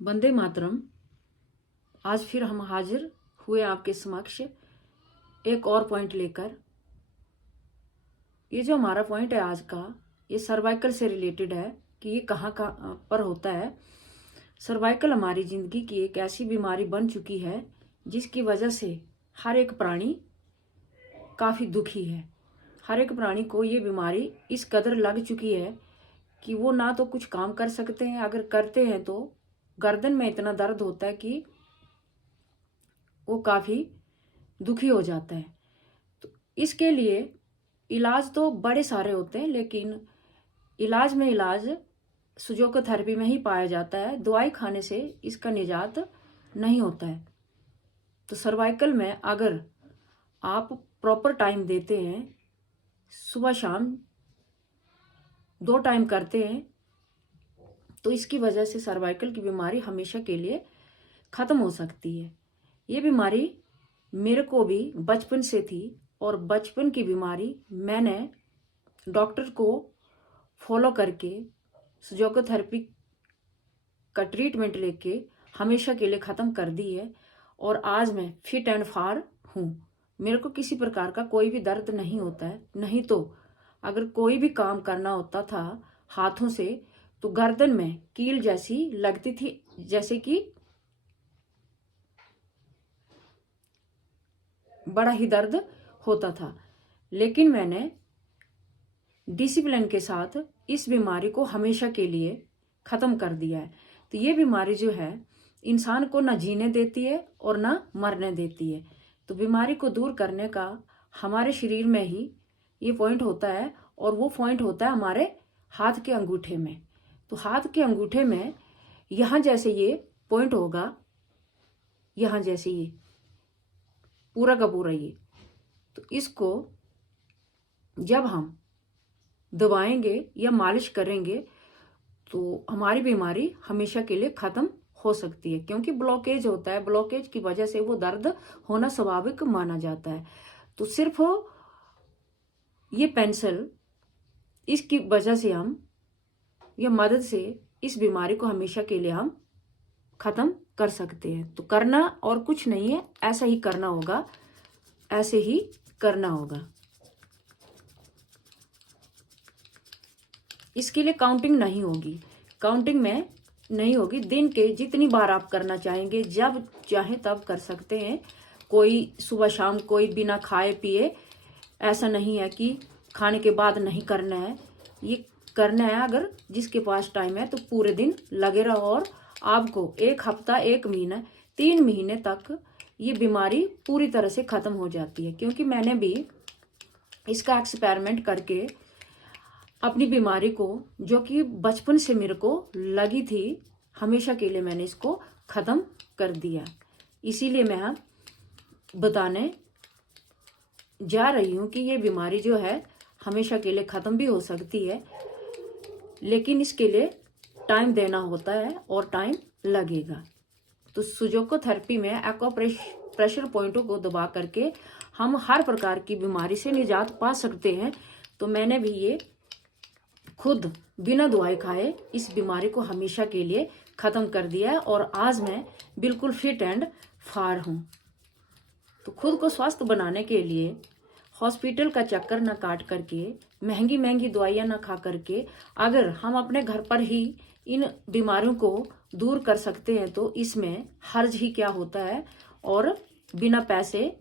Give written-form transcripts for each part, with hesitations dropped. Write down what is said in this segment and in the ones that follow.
वंदे मातरम। आज फिर हम हाजिर हुए आपके समक्ष एक और पॉइंट लेकर। ये जो हमारा पॉइंट है आज का, ये सर्वाइकल से रिलेटेड है कि ये कहाँ पर होता है। सर्वाइकल हमारी जिंदगी की एक ऐसी बीमारी बन चुकी है जिसकी वजह से हर एक प्राणी काफ़ी दुखी है। हर एक प्राणी को ये बीमारी इस कदर लग चुकी है कि वो ना तो कुछ काम कर सकते हैं, अगर करते हैं तो गर्दन में इतना दर्द होता है कि वो काफ़ी दुखी हो जाता है। तो इसके लिए इलाज तो बड़े सारे होते हैं, लेकिन इलाज फिजियोथेरेपी में ही पाया जाता है। दवाई खाने से इसका निजात नहीं होता है। तो सर्वाइकल में अगर आप प्रॉपर टाइम देते हैं, सुबह शाम 2 टाइम करते हैं, तो इसकी वजह से सर्वाइकल की बीमारी हमेशा के लिए ख़त्म हो सकती है। ये बीमारी मेरे को भी बचपन से थी और बचपन की बीमारी मैंने डॉक्टर को फॉलो करके फिजियोथेरेपी का ट्रीटमेंट लेके हमेशा के लिए ख़त्म कर दी है। और आज मैं फिट एंड फार हूँ। मेरे को किसी प्रकार का कोई भी दर्द नहीं होता है। नहीं तो अगर कोई भी काम करना होता था हाथों से तो गर्दन में कील जैसी लगती थी, जैसे कि बड़ा ही दर्द होता था। लेकिन मैंने डिसिप्लिन के साथ इस बीमारी को हमेशा के लिए ख़त्म कर दिया है। तो ये बीमारी जो है इंसान को ना जीने देती है और ना मरने देती है। तो बीमारी को दूर करने का हमारे शरीर में ही ये पॉइंट होता है, और वो पॉइंट होता है हमारे हाथ के अंगूठे में। तो हाथ के अंगूठे में यहाँ जैसे ये पॉइंट होगा, यहाँ जैसे ये पूरा का पूरा ये, तो इसको जब हम दबाएंगे या मालिश करेंगे तो हमारी बीमारी हमेशा के लिए ख़त्म हो सकती है। क्योंकि ब्लॉकेज होता है, ब्लॉकेज की वजह से वो दर्द होना स्वाभाविक माना जाता है। तो सिर्फ ये पेंसिल, इसकी वजह से हम या मदद से इस बीमारी को हमेशा के लिए हम ख़त्म कर सकते हैं। तो करना और कुछ नहीं है, ऐसा ही करना होगा, ऐसे ही करना होगा। इसके लिए काउंटिंग नहीं होगी, काउंटिंग में नहीं होगी। दिन के जितनी बार आप करना चाहेंगे, जब चाहे तब कर सकते हैं। कोई सुबह शाम, कोई बिना खाए पिए, ऐसा नहीं है कि खाने के बाद नहीं करना है। ये करना है। अगर जिसके पास टाइम है तो पूरे दिन लगे रहो, और आपको 1 हफ्ता, 1 महीना, 3 महीने तक ये बीमारी पूरी तरह से ख़त्म हो जाती है। क्योंकि मैंने भी इसका एक्सपेरिमेंट करके अपनी बीमारी को, जो कि बचपन से मेरे को लगी थी, हमेशा के लिए मैंने इसको ख़त्म कर दिया। इसीलिए मैं बताने जा रही हूँ कि ये बीमारी जो है हमेशा के लिए ख़त्म भी हो सकती है, लेकिन इसके लिए टाइम देना होता है और टाइम लगेगा। तो फिजियोथेरेपी में एक्यूप्रेशर पॉइंटों को दबा करके हम हर प्रकार की बीमारी से निजात पा सकते हैं। तो मैंने भी ये खुद बिना दवाई खाए इस बीमारी को हमेशा के लिए ख़त्म कर दिया है, और आज मैं बिल्कुल फिट एंड फार हूँ। तो खुद को स्वस्थ बनाने के लिए हॉस्पिटल का चक्कर ना काट करके, महंगी महंगी दवाइयाँ ना खा करके, अगर हम अपने घर पर ही इन बीमारियों को दूर कर सकते हैं तो इसमें हर्ज ही क्या होता है। और बिना पैसे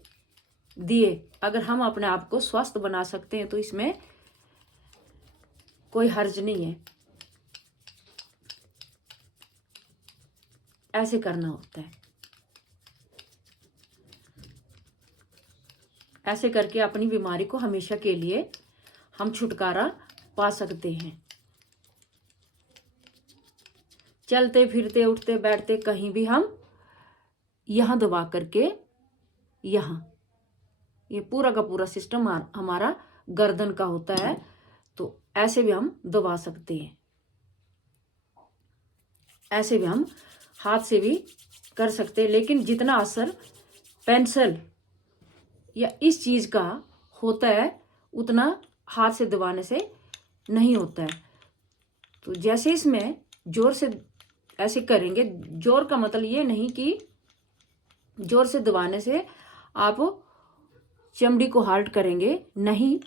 दिए अगर हम अपने आप को स्वस्थ बना सकते हैं तो इसमें कोई हर्ज नहीं है। ऐसे करना होता है। ऐसे करके अपनी बीमारी को हमेशा के लिए हम छुटकारा पा सकते हैं। चलते फिरते, उठते बैठते, कहीं भी हम यहाँ दबा करके, यहाँ ये पूरा का पूरा सिस्टम हमारा गर्दन का होता है। तो ऐसे भी हम दबा सकते हैं, ऐसे भी हम हाथ से भी कर सकते हैं। लेकिन जितना असर पेंसिल या इस चीज़ का होता है उतना हाथ से दबाने से नहीं होता है। तो जैसे इसमें जोर से ऐसे करेंगे। जोर का मतलब ये नहीं कि जोर से दबाने से आप चमड़ी को हार्ड करेंगे, नहीं,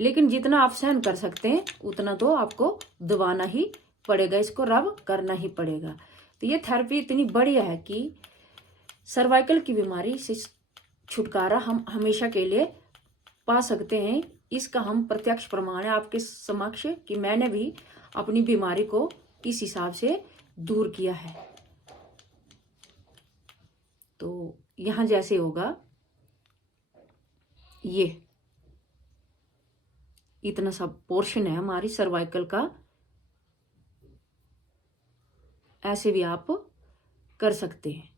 लेकिन जितना आप सहन कर सकते हैं उतना तो आपको दबाना ही पड़ेगा, इसको रब करना ही पड़ेगा। तो ये थेरेपी इतनी बढ़िया है कि सर्वाइकल की बीमारी से छुटकारा हम हमेशा के लिए पा सकते हैं। इसका हम प्रत्यक्ष प्रमाण है आपके समक्ष कि मैंने भी अपनी बीमारी को इस हिसाब से दूर किया है। तो यहां जैसे होगा, ये इतना सा पोर्शन है हमारी सर्वाइकल का, ऐसे भी आप कर सकते हैं।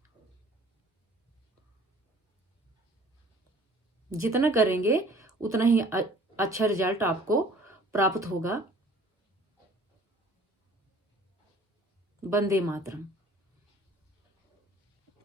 जितना करेंगे उतना ही अच्छा रिजल्ट आपको प्राप्त होगा। वंदे मातरम।